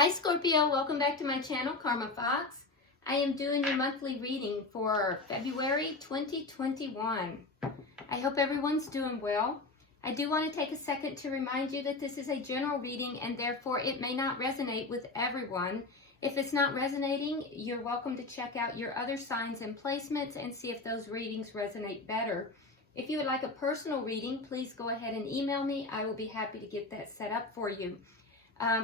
Hi Scorpio, welcome back to my channel, Karma Fox. I am doing your monthly reading for February 2021. I hope everyone's doing well. I do want to take a second to remind you that this is a general reading and therefore it may not resonate with everyone. If it's not resonating, you're welcome to check out your other signs and placements and see if those readings resonate better. If you would like a personal reading, please go ahead and email me. I will be happy to get that set up for you.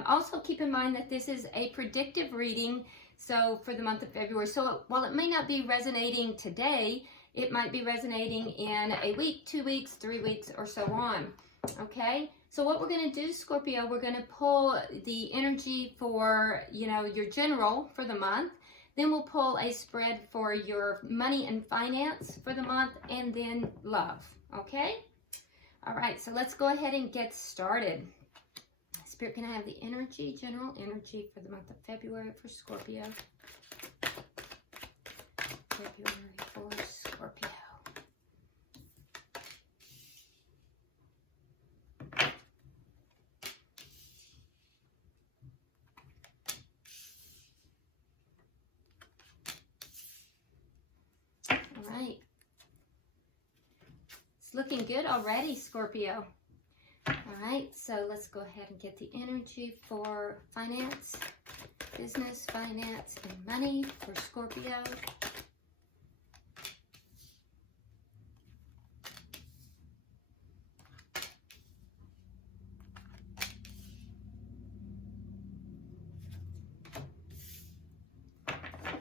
Also keep in mind that this is a predictive reading, so for the month of February. So while it may not be resonating today, it might be resonating in a week, 2 weeks, 3 weeks, or so on. Okay, so what we're going to do, Scorpio, we're going to pull the energy for, your general for the month. Then we'll pull a spread for your money and finance for the month, and then love. Okay? All right, so let's go ahead and get started. Spirit, can I have the energy, general energy for the month of February for Scorpio? February for Scorpio. All right. It's looking good already, Scorpio. All right, so let's go ahead and get the energy for finance, business, finance, and money for Scorpio.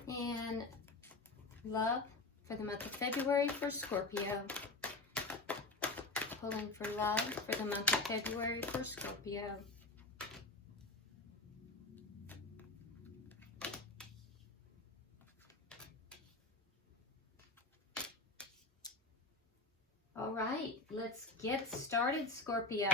And love for the month of February for Scorpio. Pulling for love for the month of February for Scorpio. All right, let's get started, Scorpio.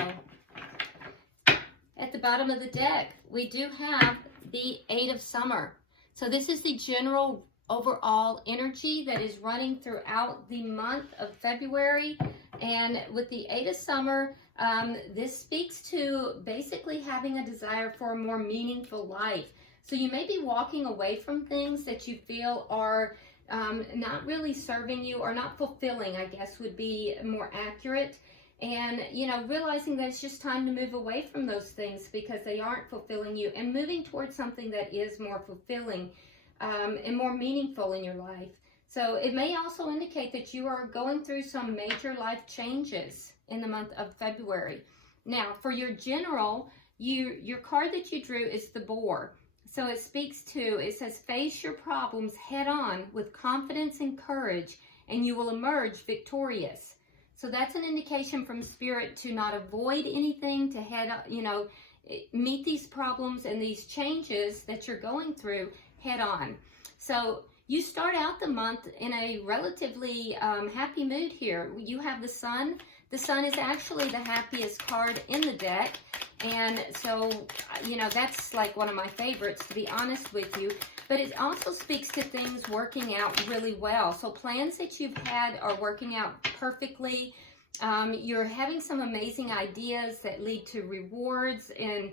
At the bottom of the deck, we do have the Eight of Summer. So this is the general overall energy that is running throughout the month of February. And with the Eight of Summer, this speaks to basically having a desire for a more meaningful life. So you may be walking away from things that you feel are not really serving you or not fulfilling, I guess would be more accurate. And, realizing that it's just time to move away from those things because they aren't fulfilling you and moving towards something that is more fulfilling and more meaningful in your life. So it may also indicate that you are going through some major life changes in the month of February. Now, for your general, your card that you drew is the Boar. So it speaks to, it says, face your problems head on with confidence and courage, and you will emerge victorious. So that's an indication from Spirit to not avoid anything, to meet these problems and these changes that you're going through head on. So you start out the month in a relatively happy mood here. You have the Sun. The Sun is actually the happiest card in the deck. And so, that's like one of my favorites, to be honest with you. But it also speaks to things working out really well. So plans that you've had are working out perfectly. You're having some amazing ideas that lead to rewards and,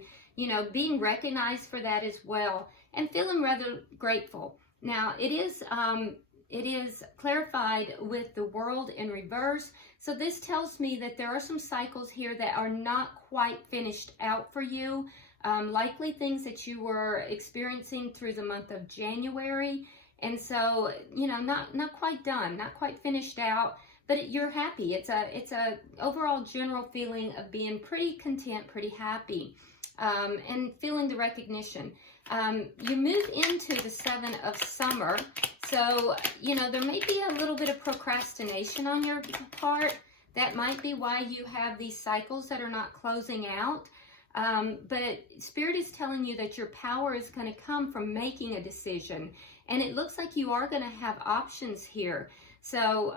being recognized for that as well. And feeling rather grateful. Now, it is clarified with the World in reverse. So this tells me that there are some cycles here that are not quite finished out for you. Likely things that you were experiencing through the month of January. And so, not quite done, not quite finished out, but you're happy. It's a overall general feeling of being pretty content, pretty happy, and feeling the recognition. You move into the Seven of Summer, so, there may be a little bit of procrastination on your part. That might be why you have these cycles that are not closing out. But Spirit is telling you that your power is going to come from making a decision. And it looks like you are going to have options here. So,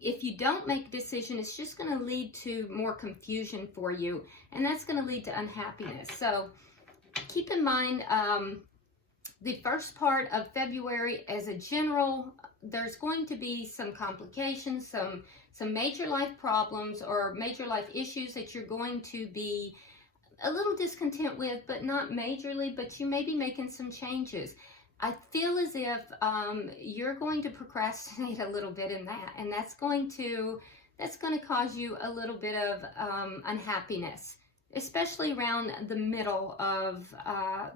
if you don't make a decision, it's just going to lead to more confusion for you. And that's going to lead to unhappiness. So, keep in mind, the first part of February as a general, there's going to be some complications, some major life problems or major life issues that you're going to be a little discontent with, but not majorly, but you may be making some changes. I feel as if you're going to procrastinate a little bit in that, and that's going to cause you a little bit of unhappiness, especially around the middle of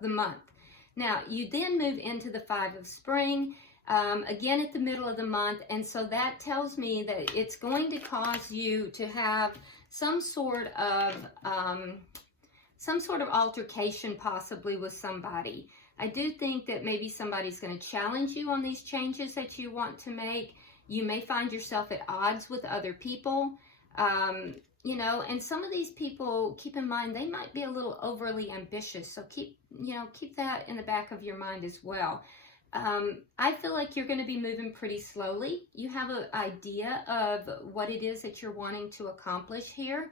the month. Now, you then move into the 5 of spring, again at the middle of the month, and so that tells me that it's going to cause you to have some sort of altercation possibly with somebody. I do think that maybe somebody's going to challenge you on these changes that you want to make. You may find yourself at odds with other people, you know, and some of these people, keep in mind, they might be a little overly ambitious. So keep that in the back of your mind as well. I feel like you're going to be moving pretty slowly. You have an idea of what it is that you're wanting to accomplish here.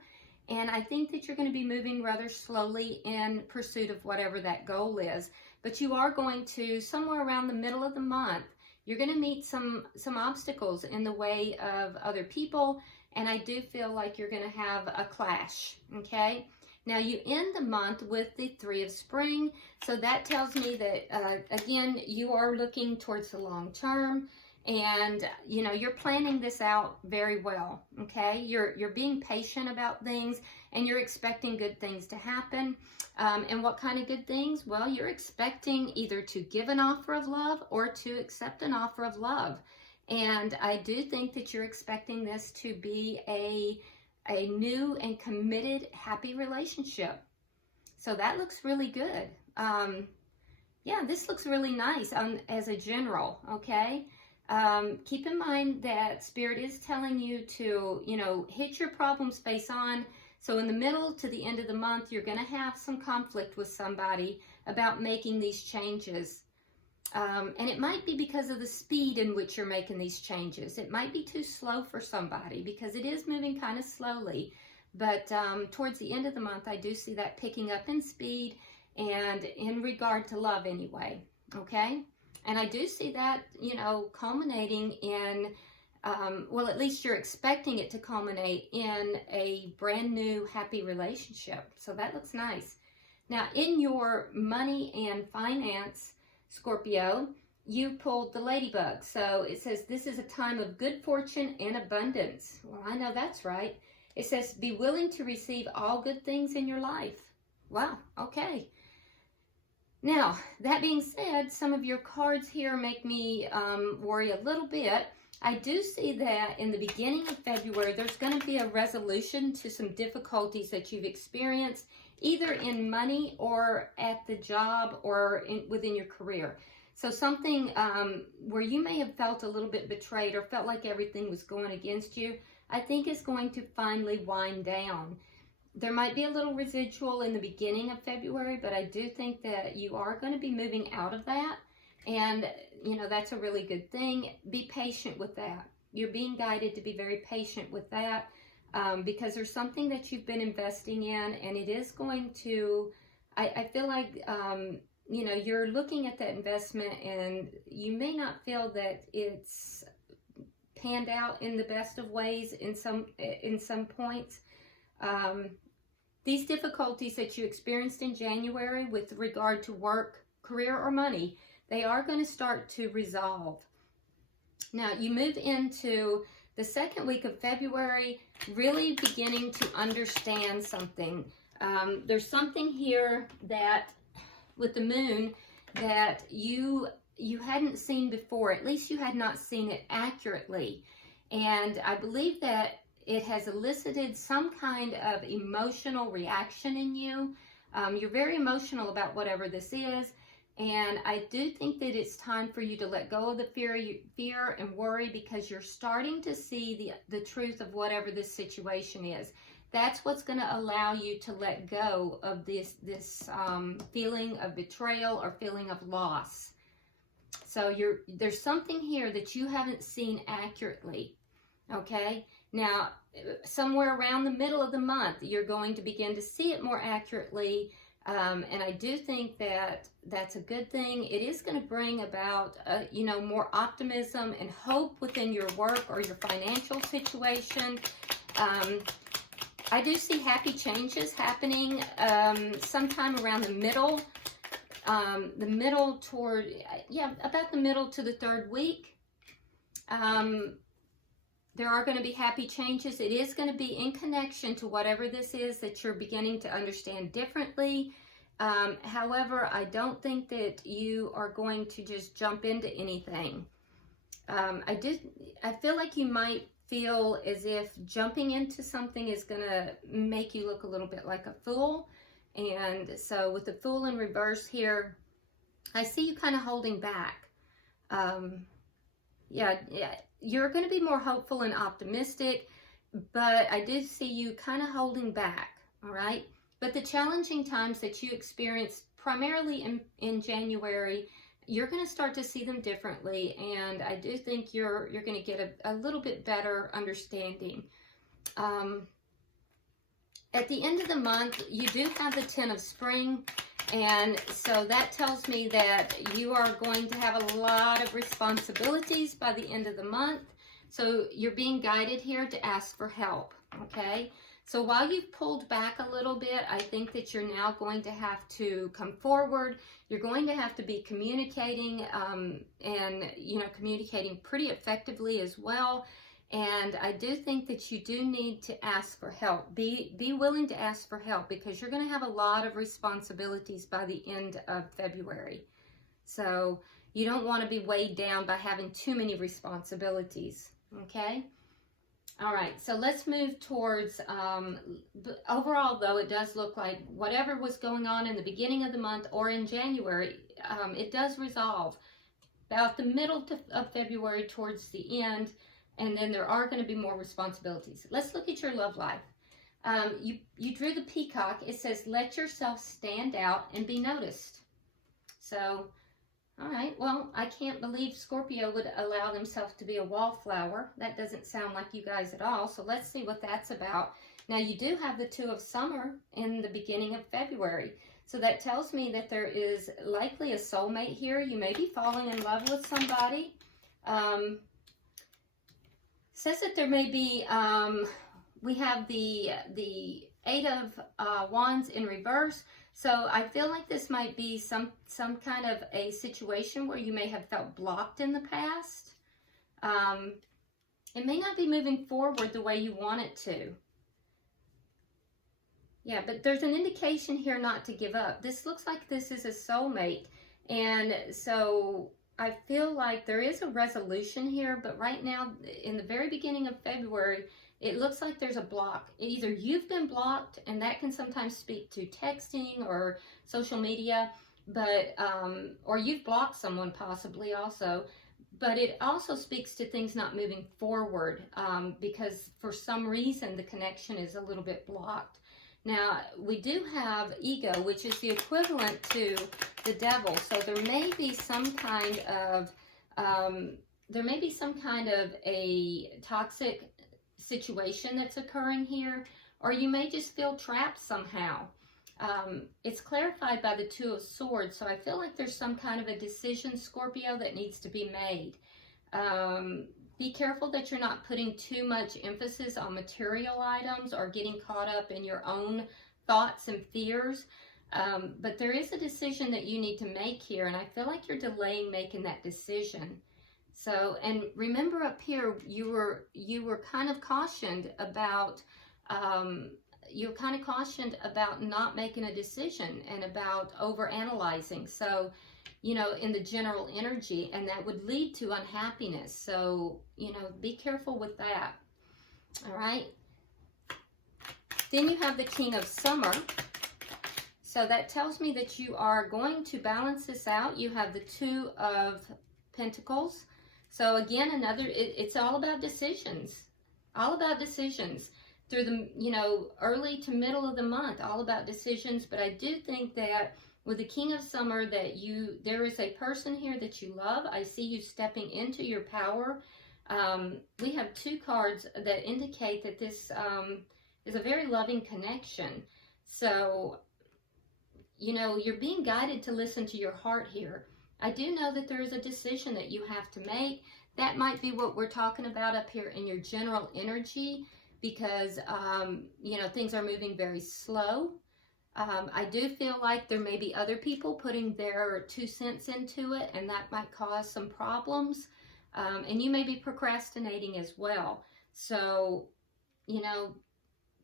And I think that you're going to be moving rather slowly in pursuit of whatever that goal is. But you are going to, somewhere around the middle of the month, you're going to meet some obstacles in the way of other people. And I do feel like you're going to have a clash, okay? Now, you end the month with the 3 of spring. So that tells me that, again, you are looking towards the long term. And, you know, you're planning this out very well, okay? You're being patient about things, and you're expecting good things to happen. And what kind of good things? Well, you're expecting either to give an offer of love or to accept an offer of love. And I do think that you're expecting this to be a new and committed, happy relationship. So that looks really good. Yeah, this looks really nice as a general, okay? Keep in mind that Spirit is telling you to, you know, hit your problems face on. So in the middle to the end of the month, you're going to have some conflict with somebody about making these changes. And it might be because of the speed in which you're making these changes. It might be too slow for somebody because it is moving kind of slowly. But towards the end of the month, I do see that picking up in speed and in regard to love anyway, okay? And I do see that, you know, culminating in, well, at least you're expecting it to culminate in a brand new happy relationship. So that looks nice. Now, in your money and finance, Scorpio, you pulled the ladybug. So it says this is a time of good fortune and abundance. Well, I know that's right. It says be willing to receive all good things in your life. Wow, okay. Now, that being said, some of your cards here make me worry a little bit. I do see that in the beginning of February, there's going to be a resolution to some difficulties that you've experienced, either in money or at the job or within your career. So something where you may have felt a little bit betrayed or felt like everything was going against you, I think is going to finally wind down. There might be a little residual in the beginning of February, but I do think that you are going to be moving out of that. And, you know, that's a really good thing. Be patient with that. You're being guided to be very patient with that because there's something that you've been investing in, and it is going to, I feel like, you know, you're looking at that investment and you may not feel that it's panned out in the best of ways in some points. These difficulties that you experienced in January with regard to work, career, or money, they are going to start to resolve. Now, you move into the second week of February, really beginning to understand something. There's something here that, with the moon, that you hadn't seen before. At least you had not seen it accurately. And I believe that it has elicited some kind of emotional reaction in you. You're very emotional about whatever this is. And I do think that it's time for you to let go of the fear and worry, because you're starting to see the truth of whatever this situation is. That's what's going to allow you to let go of this feeling of betrayal or feeling of loss. So there's something here that you haven't seen accurately, okay? Now, somewhere around the middle of the month, you're going to begin to see it more accurately, and I do think that that's a good thing. It is going to bring about, you know, more optimism and hope within your work or your financial situation. I do see happy changes happening sometime around the middle toward, about the middle to the 3rd week. There are going to be happy changes. It is going to be in connection to whatever this is that you're beginning to understand differently. However, I don't think that you are going to just jump into anything. I feel like you might feel as if jumping into something is going to make you look a little bit like a fool. And so with the Fool in reverse here, I see you kind of holding back. Yeah, you're going to be more hopeful and optimistic, but I do see you kind of holding back, all right? But the challenging times that you experienced primarily in January, you're going to start to see them differently, and I do think you're going to get a little bit better understanding. At the end of the month, you do have the 10 of Spring, and so that tells me that you are going to have a lot of responsibilities by the end of the month. So you're being guided here to ask for help, okay? So while you've pulled back a little bit, I think that you're now going to have to come forward. You're going to have to be communicating and, communicating pretty effectively as well. And I do think that you do need to ask for help. Be willing to ask for help, because you're going to have a lot of responsibilities by the end of February. So you don't want to be weighed down by having too many responsibilities, okay? All right, so let's move towards, overall though, it does look like whatever was going on in the beginning of the month or in January, it does resolve about the middle of February towards the end. And then there are going to be more responsibilities. Let's look at your love life. You drew the peacock. It says, let yourself stand out and be noticed. So, all right. Well, I can't believe Scorpio would allow themselves to be a wallflower. That doesn't sound like you guys at all. So let's see what that's about. Now, you do have the 2 of Summer in the beginning of February. So that tells me that there is likely a soulmate here. You may be falling in love with somebody. Says that there may be, we have the 8 of Wands in reverse. So I feel like this might be some kind of a situation where you may have felt blocked in the past. It may not be moving forward the way you want it to. Yeah, but there's an indication here not to give up. This looks like this is a soulmate. And so I feel like there is a resolution here, but right now, in the very beginning of February, it looks like there's a block. Either you've been blocked, and that can sometimes speak to texting or social media, but or you've blocked someone possibly also, but it also speaks to things not moving forward because for some reason the connection is a little bit blocked. Now, we do have ego, which is the equivalent to the devil. So there may be some kind of, a toxic situation that's occurring here, or you may just feel trapped somehow. It's clarified by the 2 of Swords, so I feel like there's some kind of a decision, Scorpio, that needs to be made. Be careful that you're not putting too much emphasis on material items or getting caught up in your own thoughts and fears. But there is a decision that you need to make here, and I feel like you're delaying making that decision. So, and remember up here, you were kind of cautioned about not making a decision and about overanalyzing. So, in the general energy, and that would lead to unhappiness. So, be careful with that. All right. Then you have the King of Summer. So that tells me that you are going to balance this out. You have the 2 of Pentacles. So again, it's all about decisions. All about decisions. Through the, early to middle of the month, all about decisions. But I do think that with the King of Summer, that there is a person here that you love. I see you stepping into your power. We have 2 cards that indicate that this is a very loving connection. So, you're being guided to listen to your heart here. I do know that there is a decision that you have to make. That might be what we're talking about up here in your general energy, because, you know, things are moving very slow. I do feel like there may be other people putting their 2 cents into it, and that might cause some problems. And you may be procrastinating as well. So, you know,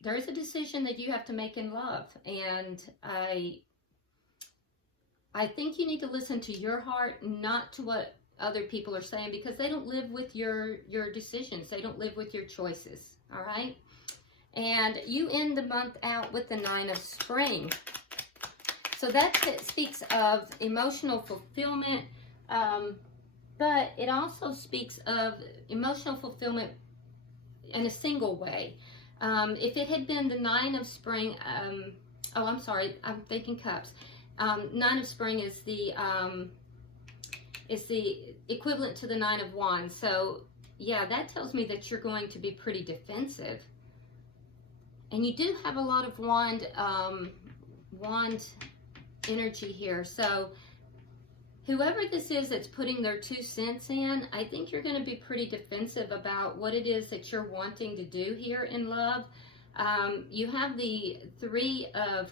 there is a decision that you have to make in love. And I think you need to listen to your heart, not to what other people are saying, because they don't live with your decisions. They don't live with your choices. All right. And you end the month out with the 9 of Spring. So that speaks of emotional fulfillment, but it also speaks of emotional fulfillment in a single way. If it had been the 9 of Spring, oh, I'm sorry, I'm thinking Cups. 9 of Spring is the equivalent to the 9 of Wands. So yeah, that tells me that you're going to be pretty defensive. And you do have a lot of wand energy here. So whoever this is that's putting their 2 cents in, I think you're going to be pretty defensive about what it is that you're wanting to do here in love. You have the 3 of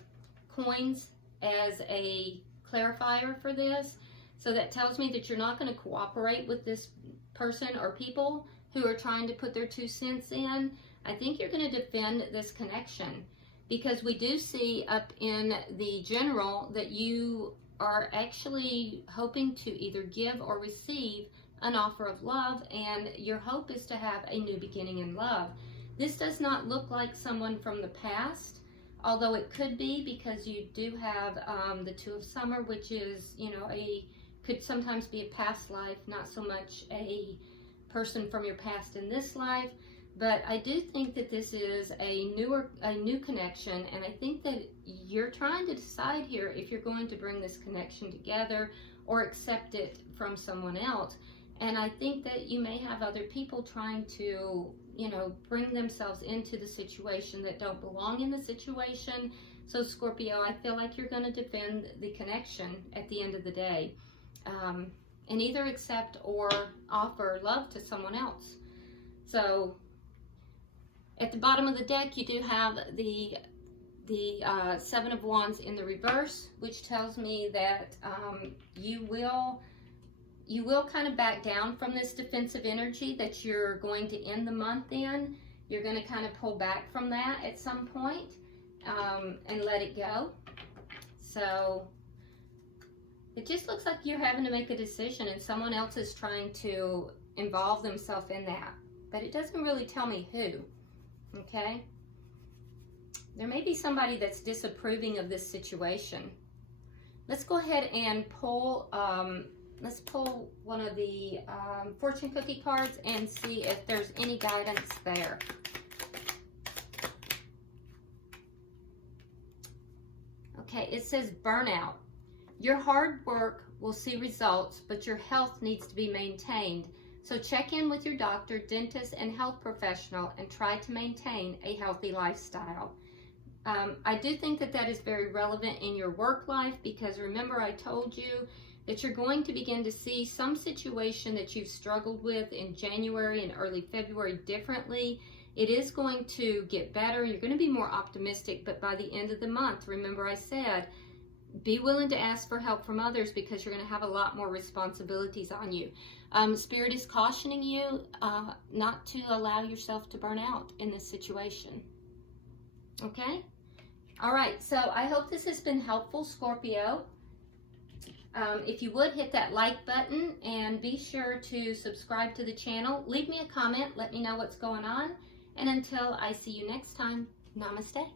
Coins as a clarifier for this. So that tells me that you're not going to cooperate with this person or people who are trying to put their 2 cents in. I think you're going to defend this connection, because we do see up in the general that you are actually hoping to either give or receive an offer of love, and your hope is to have a new beginning in love. This does not look like someone from the past, although it could be, because you do have the 2 of Summer, which is, you know, could sometimes be a past life, not so much a person from your past in this life. But I do think that this is a new connection, and I think that you're trying to decide here if you're going to bring this connection together or accept it from someone else. And I think that you may have other people trying to, you know, bring themselves into the situation that don't belong in the situation. So Scorpio, I feel like you're going to defend the connection at the end of the day, and either accept or offer love to someone else. So at the bottom of the deck, you do have the 7 of Wands in the reverse, which tells me that you will kind of back down from this defensive energy that you're going to end the month in. You're going to kind of pull back from that at some point and let it go. So it just looks like you're having to make a decision, and someone else is trying to involve themselves in that. But it doesn't really tell me who. Okay, there may be somebody that's disapproving of this situation. Let's go ahead and pull, let's pull one of the fortune cookie cards and see if there's any guidance there. Okay, it says burnout. Your hard work will see results, but your health needs to be maintained. So check in with your doctor, dentist, and health professional and try to maintain a healthy lifestyle. I do think that that is very relevant in your work life, because remember I told you that you're going to begin to see some situation that you've struggled with in January and early February differently. It is going to get better. You're going to be more optimistic, but by the end of the month, remember I said, be willing to ask for help from others, because you're going to have a lot more responsibilities on you. Spirit is cautioning you not to allow yourself to burn out in this situation. Okay? All right, so I hope this has been helpful, Scorpio. If you would, hit that like button and be sure to subscribe to the channel. Leave me a comment. Let me know what's going on. And until I see you next time, namaste.